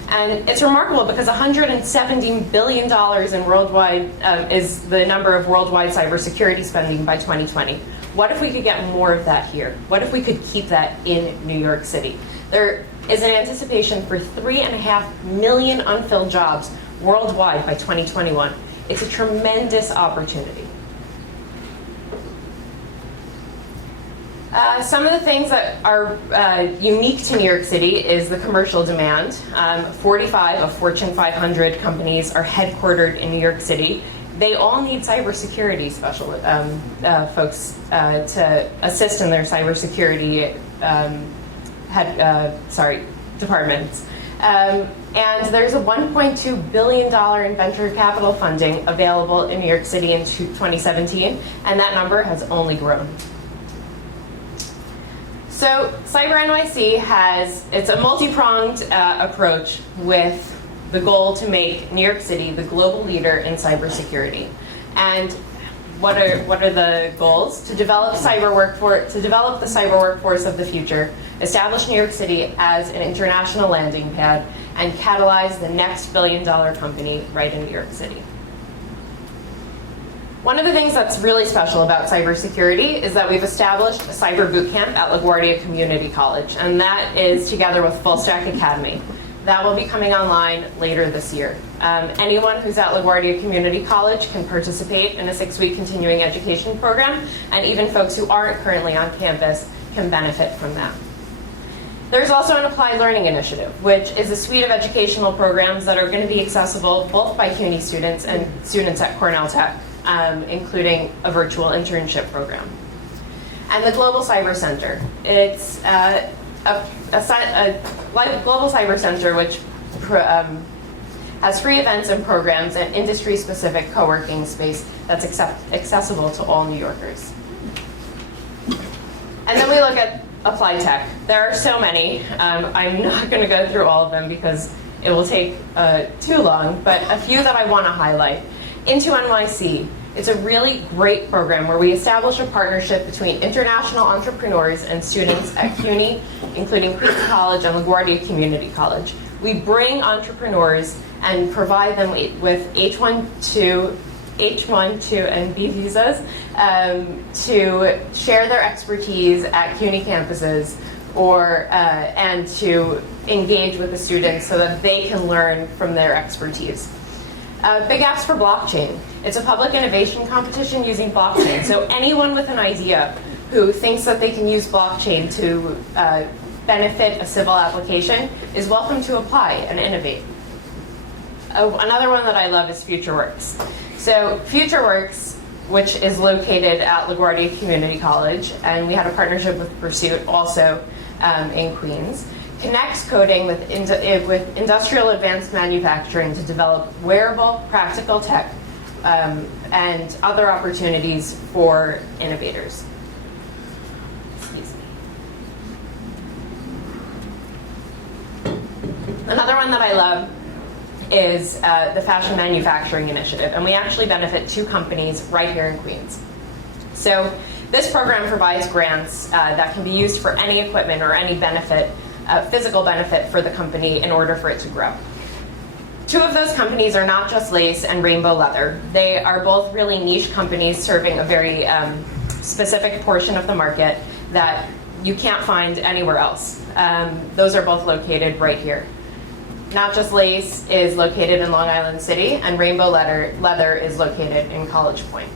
And it's remarkable because $170 billion in worldwide is the number of worldwide cybersecurity spending by 2020. What if we could get more of that here? What if we could keep that in New York City? There is an anticipation for 3.5 million unfilled jobs worldwide by 2021. It's a tremendous opportunity. Some of the things that are unique to New York City is the commercial demand. 45 of Fortune 500 companies are headquartered in New York City. They all need cybersecurity folks to assist in their cybersecurity departments. And there's a $1.2 billion in venture capital funding available in New York City in 2017, and that number has only grown. So Cyber NYC it's a multi-pronged approach with the goal to make New York City the global leader in cybersecurity. And what are the goals? To develop the cyber workforce of the future, establish New York City as an international landing pad, and catalyze the next billion-dollar company right in New York City. One of the things that's really special about cybersecurity is that we've established a cyber boot camp at LaGuardia Community College, and that is together with Full Stack Academy. That will be coming online later this year. Anyone who's at LaGuardia Community College can participate in a 6-week continuing education program, and even folks who aren't currently on campus can benefit from that. There's also an Applied Learning Initiative, which is a suite of educational programs that are going to be accessible both by CUNY students and students at Cornell Tech, including a virtual internship program. And the Global Cyber Center. It's a Global Cyber Center which has free events and programs and industry-specific co-working space that's accessible to all New Yorkers. And then we look at applied tech. There are so many. I'm not going to go through all of them because it will take too long, but a few that I want to highlight. Into NYC. It's a really great program where we establish a partnership between international entrepreneurs and students at CUNY, including Queens College and LaGuardia Community College. We bring entrepreneurs and provide them with H-1, and B visas to share their expertise at CUNY campuses and to engage with the students so that they can learn from their expertise. Big Apps for Blockchain. It's a public innovation competition using blockchain. So anyone with an idea who thinks that they can use blockchain to benefit a civil application is welcome to apply and innovate. Another one that I love is FutureWorks. So FutureWorks, which is located at LaGuardia Community College, and we had a partnership with Pursuit also in Queens, connects coding with industrial advanced manufacturing to develop wearable, practical tech and other opportunities for innovators. Excuse me. Another one that I love is the Fashion Manufacturing Initiative, and we actually benefit 2 companies right here in Queens. So this program provides grants that can be used for any equipment or any benefit, physical benefit for the company in order for it to grow. 2 of those companies are Not Just Lace and Rainbow Leather. They are both really niche companies serving a very specific portion of the market that you can't find anywhere else. Those are both located right here. Not Just Lace is located in Long Island City, and Rainbow Leather is located in College Point.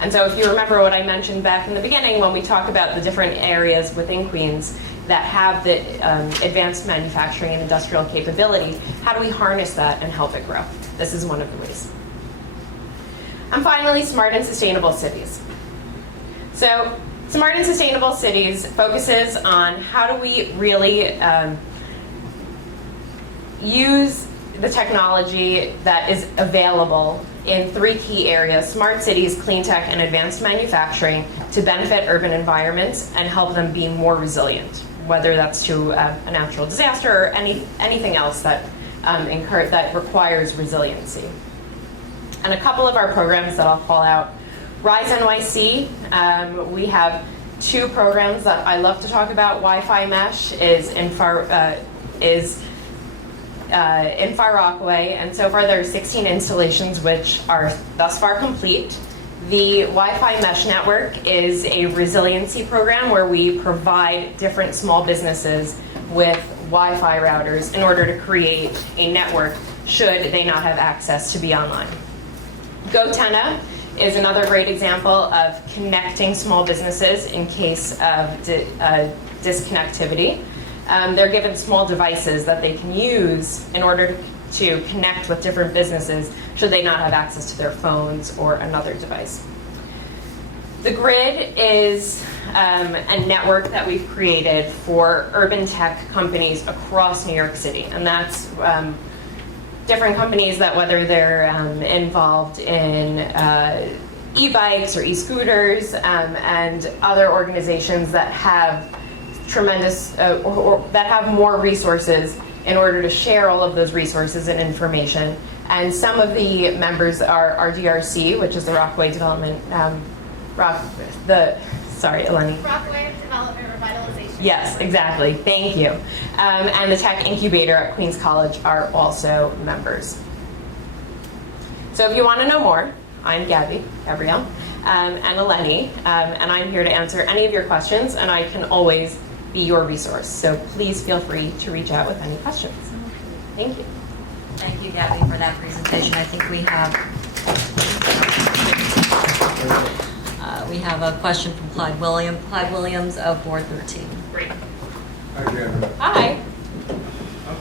And so if you remember what I mentioned back in the beginning when we talked about the different areas within Queens that have the advanced manufacturing and industrial capability, how do we harness that and help it grow? This is one of the ways. And finally, Smart and Sustainable Cities. So Smart and Sustainable Cities focuses on how do we really use the technology that is available in 3 key areas: smart cities, clean tech, and advanced manufacturing, to benefit urban environments and help them be more resilient, whether that's to a natural disaster or anything else that that requires resiliency. And a couple of our programs that I'll call out: Rise NYC. We have 2 programs that I love to talk about. Wi-Fi Mesh is in Far Rockaway, and so far there are 16 installations which are thus far complete. The Wi-Fi Mesh Network is a resiliency program where we provide different small businesses with Wi-Fi routers in order to create a network should they not have access to be online. GoTenna is another great example of connecting small businesses in case of disconnectivity. They're given small devices that they can use in order to connect with different businesses should they not have access to their phones or another device. The Grid is a network that we've created for urban tech companies across New York City, and that's different companies that, whether they're involved in e-bikes or e-scooters and other organizations that have tremendous, or that have more resources in order to share all of those resources and information. And some of the members are RDRC, which is the Rockaway Development, sorry, Eleni. Rockaway Development Revitalization. Yes, exactly, thank you. And the Tech Incubator at Queens College are also members. So if you want to know more, I'm Gabrielle, and Eleni, and I'm here to answer any of your questions, and I can always be your resource. So please feel free to reach out with any questions. Thank you. Thank you, Gabby, for that presentation. I think we have a question from Clyde Williams of Board 13. Great. Hi, Deborah. Hi.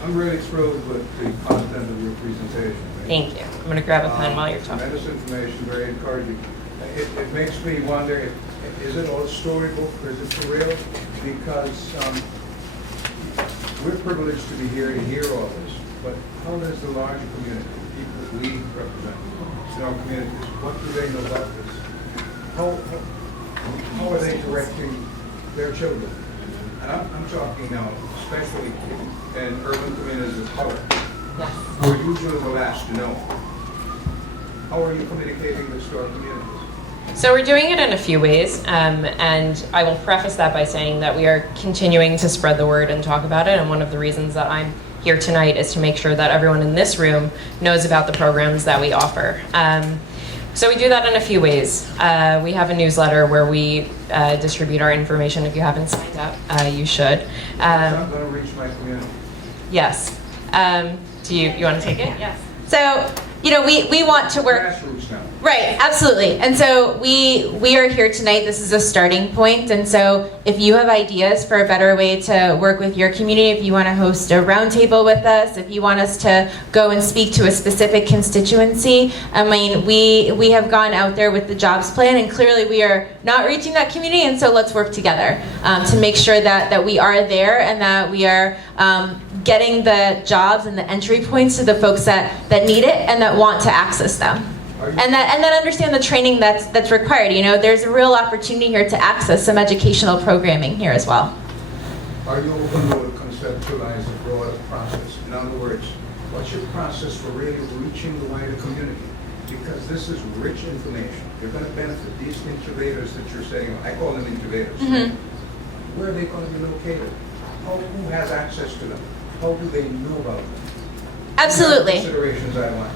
I'm really thrilled with the content of your presentation. Thank you. I'm going to grab a pen while you're talking. Tremendous information, very encouraging. It makes me wonder, is it all storybook or is it for real? Because we're privileged to be here to hear all this, but how does the larger community, the people that we represent in our communities, what do they know about this? How are they directing their children? And I'm talking now, especially in urban communities of color, We're usually the last to know. How are you communicating this to our communities? So we're doing it in a few ways, and I will preface that by saying that we are continuing to spread the word and talk about it, and one of the reasons that I'm here tonight is to make sure that everyone in this room knows about the programs that we offer. So we do that in a few ways. We have a newsletter where we distribute our information. If you haven't signed up, you should. It's not going to reach my community. Yes. Do you want to take it? Yes. So, we want to work. Grassroots now. Right, absolutely. And so we are here tonight. This is a starting point. And so if you have ideas for a better way to work with your community, if you want to host a roundtable with us, if you want us to go and speak to a specific constituency, I mean, we have gone out there with the jobs plan, and clearly we are not reaching that community. And so let's work together to make sure that we are there and that we are getting the jobs and the entry points to the folks that need it and that want to access them. And that understand the training that's required. There's a real opportunity here to access some educational programming here as well. Are you open to conceptualize a broader process? In other words, what's your process for really reaching the wider community? Because this is rich information. You're going to benefit these incubators that you're saying. I call them incubators. Mm-hmm. Where are they going to be located? Who has access to them? How do they know about them? Absolutely. Considerations I want.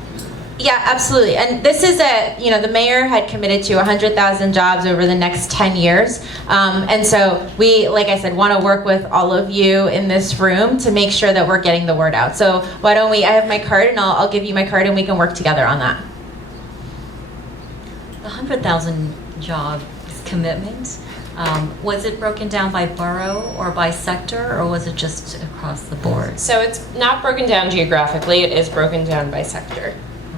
Yeah, absolutely. And this is the mayor had committed to 100,000 jobs over the next 10 years. And so we, like I said, want to work with all of you in this room to make sure that we're getting the word out. So why don't I have my card, and I'll give you my card, and we can work together on that. The 100,000 job commitment, was it broken down by borough or by sector, or was it just across the board? So it's not broken down geographically, it is broken down by sector.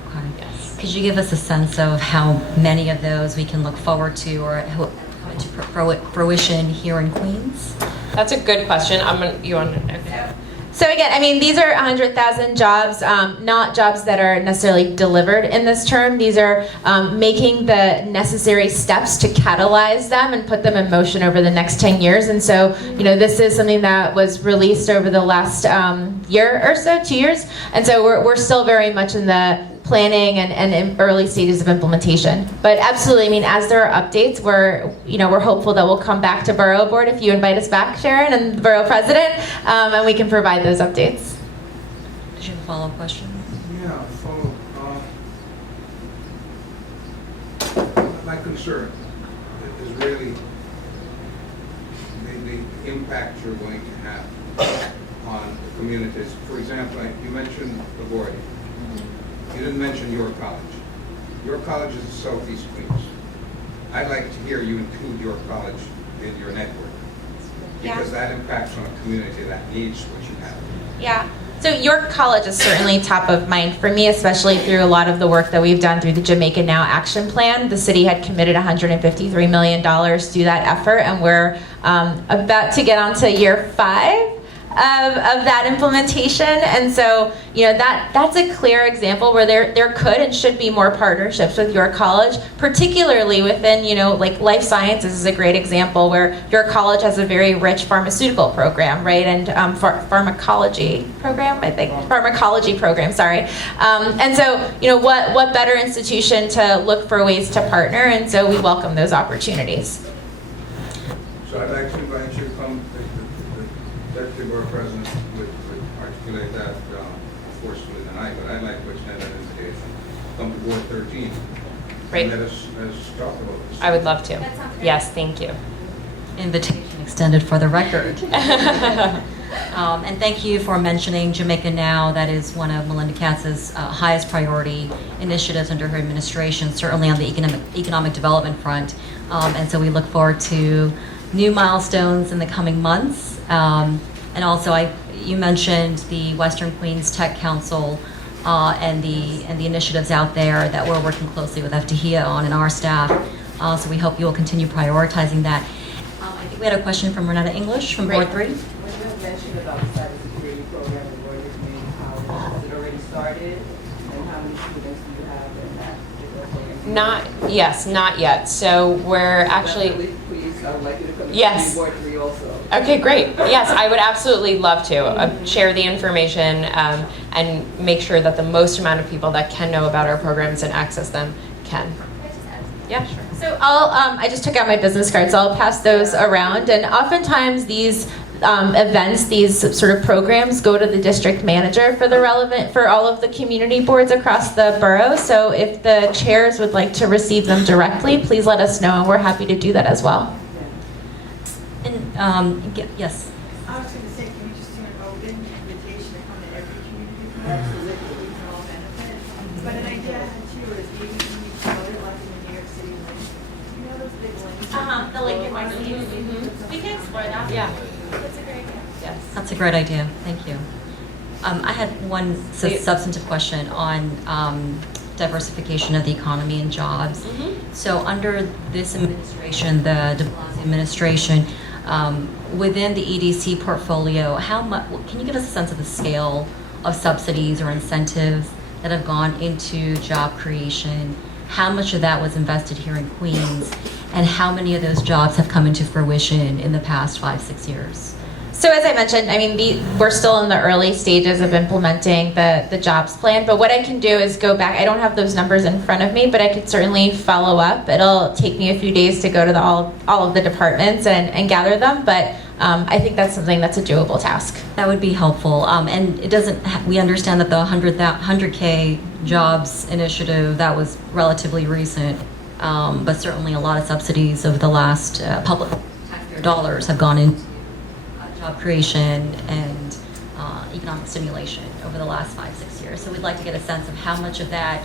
Okay. Yes. Could you give us a sense of how many of those we can look forward to or come into fruition here in Queens? That's a good question. You want to? Okay. So again, I mean, these are 100,000 jobs, not jobs that are necessarily delivered in this term. These are making the necessary steps to catalyze them and put them in motion over the next 10 years. And so, this is something that was released over the last year or so, 2 years. And so we're still very much in the planning and in early stages of implementation. But absolutely, I mean, as there are updates, we're hopeful that we'll come back to Borough Board if you invite us back, Sharon, and the Borough President, and we can provide those updates. Did you have a follow-up question? Yeah, my concern is really the impact you're going to have on the communities. For example, you mentioned the board. You didn't mention your college. Your college is in Southeast Queens. I'd like to hear you include your college in your network, because that impacts on a community that needs what you have. Yeah. So York College is certainly top of mind for me, especially through a lot of the work that we've done through the Jamaica Now Action Plan. The city had committed $153 million to that effort, and we're about to get onto year 5 of that implementation. And so, that's a clear example where there could and should be more partnerships with your college, particularly within, like life sciences is a great example where your college has a very rich pharmaceutical program, right? And pharmacology program, sorry. And so, what better institution to look for ways to partner? And so we welcome those opportunities. So I'd like to invite you to come. The Deputy Borough President would articulate that forcefully tonight, but I'd like to extend that invitation. Come to Board 13. Great. And let us talk about this. I would love to. Yes, thank you. Invitation extended for the record. And thank you for mentioning Jamaica Now. That is one of Melinda Katz's highest priority initiatives under her administration, certainly on the economic development front. And so we look forward to new milestones in the coming months. And also, you mentioned the Western Queens Tech Council and the initiatives out there that we're working closely with FTHIA on and our staff. So we hope you will continue prioritizing that. I think we had a question from Renata English from Board 3. When you had mentioned about the cybersecurity program in Royal Community College, has it already started? And how many students do you have in that particular program? Not yet. So we're actually. Please I would like you to come to Yes. Board 3 also. Okay, great. Yes, I would absolutely love to share the information and make sure that the most amount of people that can know about our programs and access them can. Yeah, sure. So I just took out my business cards. I'll pass those around, and oftentimes these events, these sort of programs, go to the district manager for all of the community boards across the borough. So if the chairs would like to receive them directly, please let us know, and we're happy to do that as well. And, yes. I was going to say, can we just do an open invitation to come to every community board so that we can all benefit? But an idea I had too is maybe when you go to like in the New York City link, you know those big links? The link in my We can explore that. Yeah. That's a great idea. Yes. That's a great idea. Thank you. I had one substantive question on diversification of the economy and jobs. So under this administration, the de Blasio administration, within the EDC portfolio, how much, can you give us a sense of the scale of subsidies or incentives that have gone into job creation? How much of that was invested here in Queens? And how many of those jobs have come into fruition in the past 5-6 years? So as I mentioned, I mean, we're still in the early stages of implementing the jobs plan, but what I can do is go back. I don't have those numbers in front of me, but I could certainly follow up. It'll take me a few days to go to all of the departments and gather them, but I think that's something that's a doable task. That would be helpful. And it doesn't, we understand that the 100K jobs initiative, that was relatively recent, but certainly a lot of subsidies over the last public taxpayer dollars have gone into job creation and economic stimulation over the last 5-6 years. So we'd like to get a sense of how much of that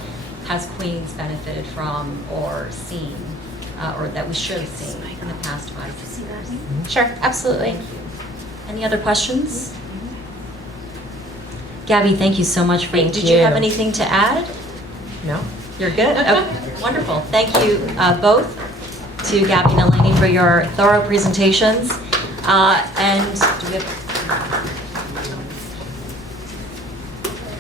has Queens benefited from or seen, or that we should have seen in the past 5-6 years. Sure, absolutely. Any other questions? Gabby, thank you so much for Thank Did you have you. anything to add? No? You're good? Okay, wonderful. Thank you both, to Gabby and Eleni, for your thorough presentations. And do we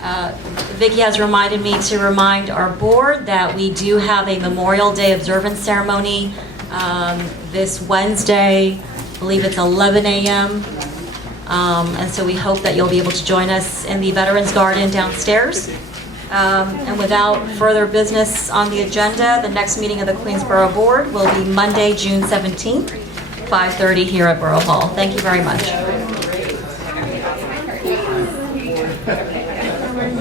have, Vicki has reminded me to remind our board that we do have a Memorial Day observance ceremony this Wednesday. I believe it's 11 a.m. And so we hope that you'll be able to join us in the Veterans Garden downstairs. And without further business on the agenda, the next meeting of the Queensborough Board will be Monday, June 17th, 5:30 here at Borough Hall. Thank you very much.